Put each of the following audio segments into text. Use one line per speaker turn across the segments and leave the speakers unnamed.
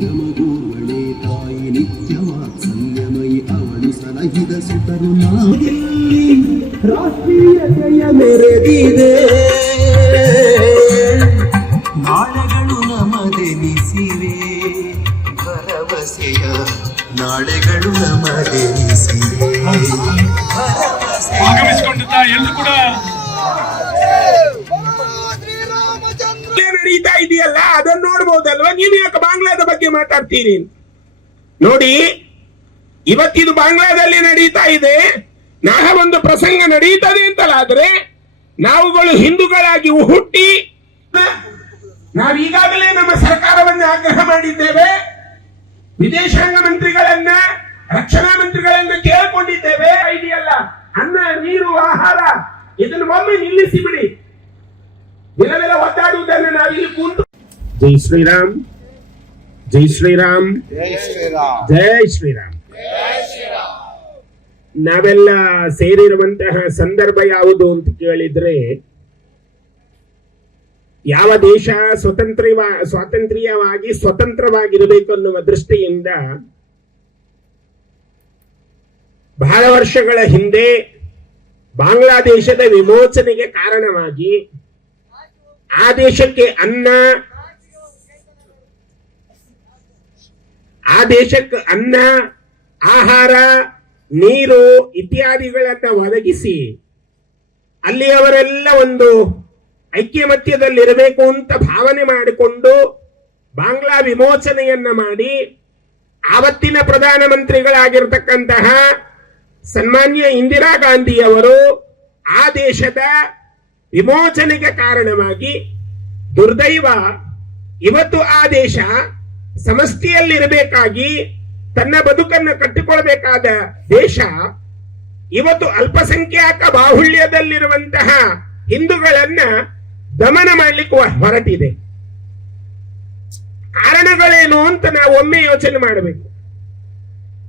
ನಮಗೂರ್ವಳೆ ತಾಯಿ ನಿತ್ಯವಾತ್ ಸಂಯಮಯಿ ಅವಳು ಸಲಹಿದ ಸುತರು ರಾಷ್ಟ್ರೀಯತೆಯ ಮೆರೆದಿದೆ ನಾಳೆಗಳು ನಮದೆನಿಸಿವೆ ಭರವಸೆಯ ನಾಳೆಗಳು ನಮದೆನಿಸಿವೆ
ಕೂಡ
ನಡೀತಾ ಇದೆಯಲ್ಲ? ಅದನ್ನ ನೋಡ್ಬೋದಲ್ವಾ? ನೀವು ಯಾಕೆ ಬಾಂಗ್ಲಾದ ಬಗ್ಗೆ ಮಾತಾಡ್ತೀರಿ. ನೋಡಿ, ಇವತ್ತಿದು ಬಾಂಗ್ಲಾದಲ್ಲಿ ನಡೀತಾ ಇದೆ. ನಾಳೆ ಒಂದು ಪ್ರಸಂಗ ನಡೀತದೆ ಅಂತಲಾದ್ರೆ, ನಾವುಗಳು ಹಿಂದೂಗಳಾಗಿ ಹುಟ್ಟಿ, ನಾವೀಗಾಗಲೇ ನಮ್ಮ ಸರ್ಕಾರವನ್ನು ಆಗ್ರಹ ಮಾಡಿದ್ದೇವೆ. ವಿದೇಶಾಂಗ ಮಂತ್ರಿಗಳನ್ನ, ರಕ್ಷಣಾ ಮಂತ್ರಿಗಳನ್ನ ಕೇಳಿಕೊಂಡಿದ್ದೇವೆ. ಇದೆಯಲ್ಲ ಅನ್ನ, ನೀರು, ಆಹಾರ ಇದನ್ನು ಒಮ್ಮೆ ನಿಲ್ಲಿಸಿ ಬಿಡಿ ದಿನ ದಿನ ಒದ್ದಾಡುವುದನ್ನು ನಾವಿಲ್ಲಿ ಕೂತು ಜೈ ಶ್ರೀರಾಮ್. ಜೈ ಶ್ರೀರಾಮ್. ಜೈ ಶ್ರೀರಾಮ್. ನಾವೆಲ್ಲ ಸೇರಿರುವಂತಹ ಸಂದರ್ಭ ಯಾವುದು ಅಂತ ಕೇಳಿದ್ರೆ ಯಾವ ದೇಶ ಸ್ವತಂತ್ರ ಸ್ವಾತಂತ್ರ್ಯವಾಗಿ ಸ್ವತಂತ್ರವಾಗಿರಬೇಕು ಅನ್ನುವ ದೃಷ್ಟಿಯಿಂದ ಬಹಳ ವರ್ಷಗಳ ಹಿಂದೆ ಬಾಂಗ್ಲಾದೇಶದ ವಿಮೋಚನೆಗೆ ಕಾರಣವಾಗಿ ಆ ದೇಶಕ್ಕೆ ಅನ್ನ, ಆ ದೇಶಕ್ಕೆ ಅನ್ನ, ಆಹಾರ, ನೀರು ಇತ್ಯಾದಿಗಳನ್ನ ಒದಗಿಸಿ ಅಲ್ಲಿಯವರೆಲ್ಲ ಒಂದು ಐಕ್ಯಮತ್ಯದಲ್ಲಿರಬೇಕು ಅಂತ ಭಾವನೆ ಮಾಡಿಕೊಂಡು ಬಾಂಗ್ಲಾ ವಿಮೋಚನೆಯನ್ನ ಮಾಡಿ, ಆವತ್ತಿನ ಪ್ರಧಾನಮಂತ್ರಿಗಳಾಗಿರ್ತಕ್ಕಂತಹ ಸನ್ಮಾನ್ಯ ಇಂದಿರಾ ಗಾಂಧಿಯವರು ಆ ದೇಶದ ವಿಮೋಚನೆಗೆ ಕಾರಣವಾಗಿ ದುರ್ದೈವ ಇವತ್ತು ಆ ದೇಶ ಸಮಸ್ತಿಯಲ್ಲಿರಬೇಕಾಗಿ ತನ್ನ ಬದುಕನ್ನು ಕಟ್ಟಿಕೊಳ್ಬೇಕಾದ ದೇಶ ಇವತ್ತು ಅಲ್ಪಸಂಖ್ಯಾತ ಬಾಹುಳ್ಯದಲ್ಲಿರುವಂತಹ ಹಿಂದೂಗಳನ್ನ ದಮನ ಮಾಡಲಿಕ್ಕೆ ಹೊರಟಿದೆ. ಕಾರಣಗಳೇನು ಅಂತ ನಾವು ಒಮ್ಮೆ ಯೋಚನೆ ಮಾಡಬೇಕು.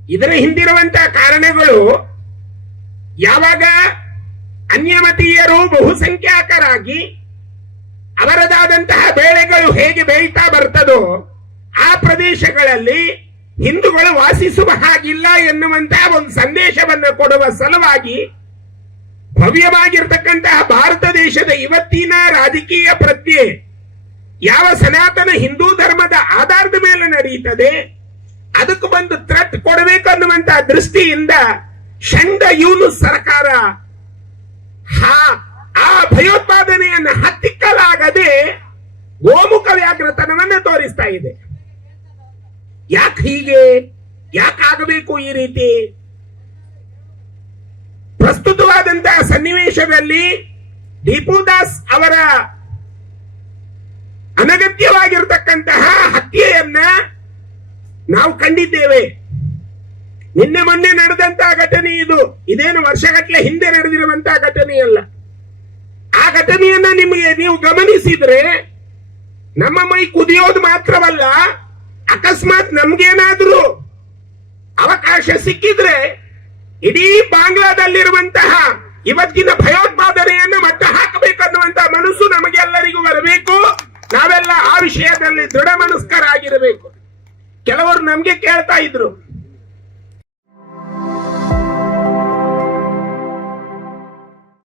ಇದರ ಹಿಂದಿರುವಂತಹ ಕಾರಣಗಳು ಯಾವಾಗ ಅನ್ಯಮತೀಯರು ಬಹುಸಂಖ್ಯಾತರಾಗಿ ಅವರದಾದಂತಹ ಬೇಳೆಗಳು ಹೇಗೆ ಬೆಳೀತಾ ಬರ್ತದೋ ಆ ಪ್ರದೇಶಗಳಲ್ಲಿ ಹಿಂದೂಗಳು ವಾಸಿಸುವ ಹಾಗಿಲ್ಲ ಎನ್ನುವಂತಹ ಒಂದು ಸಂದೇಶವನ್ನು ಕೊಡುವ ಸಲುವಾಗಿ ಭವ್ಯವಾಗಿರ್ತಕ್ಕಂತಹ ಭಾರತ ದೇಶದ ಇವತ್ತಿನ ರಾಜಕೀಯ ಪ್ರಜ್ಞೆ ಯಾವ ಸನಾತನ ಹಿಂದೂ ಧರ್ಮದ ಆಧಾರದ ಮೇಲೆ ನಡೆಯುತ್ತದೆ, ಅದಕ್ಕೆ ಬಂದು ಥ್ರೆಟ್ ಕೊಡಬೇಕು ಅನ್ನುವಂತಹ ದೃಷ್ಟಿಯಿಂದ ಶಂಡ ಯೂನು ಸರ್ಕಾರ ಆ ಭಯೋತ್ಪಾದನೆಯನ್ನು ಹತ್ತಿಕ್ಕಲಾಗದೆ ಗೋಮುಖ ವ್ಯಾಘ್ರತನವನ್ನು ತೋರಿಸ್ತಾ ಇದೆ. ಯಾಕೆ ಹೀಗೆ? ಯಾಕಾಗಬೇಕು ಈ ರೀತಿ? ಪ್ರಸ್ತುತವಾದಂತಹ ಸನ್ನಿವೇಶದಲ್ಲಿ ದೀಪುದಾಸ್ ಅವರ ಅನಗತ್ಯವಾಗಿರತಕ್ಕಂತಹ ಹತ್ಯೆಯನ್ನ ನಾವು ಕಂಡಿದ್ದೇವೆ. ನಿನ್ನೆ ಮೊನ್ನೆ ನಡೆದಂತಹ ಘಟನೆ ಇದು. ಇದೇನು ವರ್ಷಗಟ್ಟಲೆ ಹಿಂದೆ ನಡೆದಿರುವಂತಹ ಘಟನೆಯಲ್ಲ ಆ ಘಟನೆಯನ್ನ ನಿಮಗೆ ನೀವು ಗಮನಿಸಿದ್ರೆ ನಮ್ಮ ಮೈ ಕುದಿಯೋದು ಮಾತ್ರವಲ್ಲ, ಅಕಸ್ಮಾತ್ ನಮ್ಗೇನಾದ್ರೂ ಅವಕಾಶ ಸಿಕ್ಕಿದ್ರೆ ಇಡೀ ಬಾಂಗ್ಲಾದಲ್ಲಿರುವಂತಹ ಇವತ್ತಿನ ಭಯೋತ್ಪಾದನೆಯನ್ನು ಮಟ್ಟ ಹಾಕಬೇಕನ್ನುವಂತಹ ಮನಸ್ಸು ನಮಗೆಲ್ಲರಿಗೂ ಬರಬೇಕು. ನಾವೆಲ್ಲ ಆ ವಿಷಯದಲ್ಲಿ ದೃಢ ಮನಸ್ಕರಾಗಿರಬೇಕು ಕೆಲವರು ನಮ್ಗೆ ಕೇಳ್ತಾ ಇದ್ರು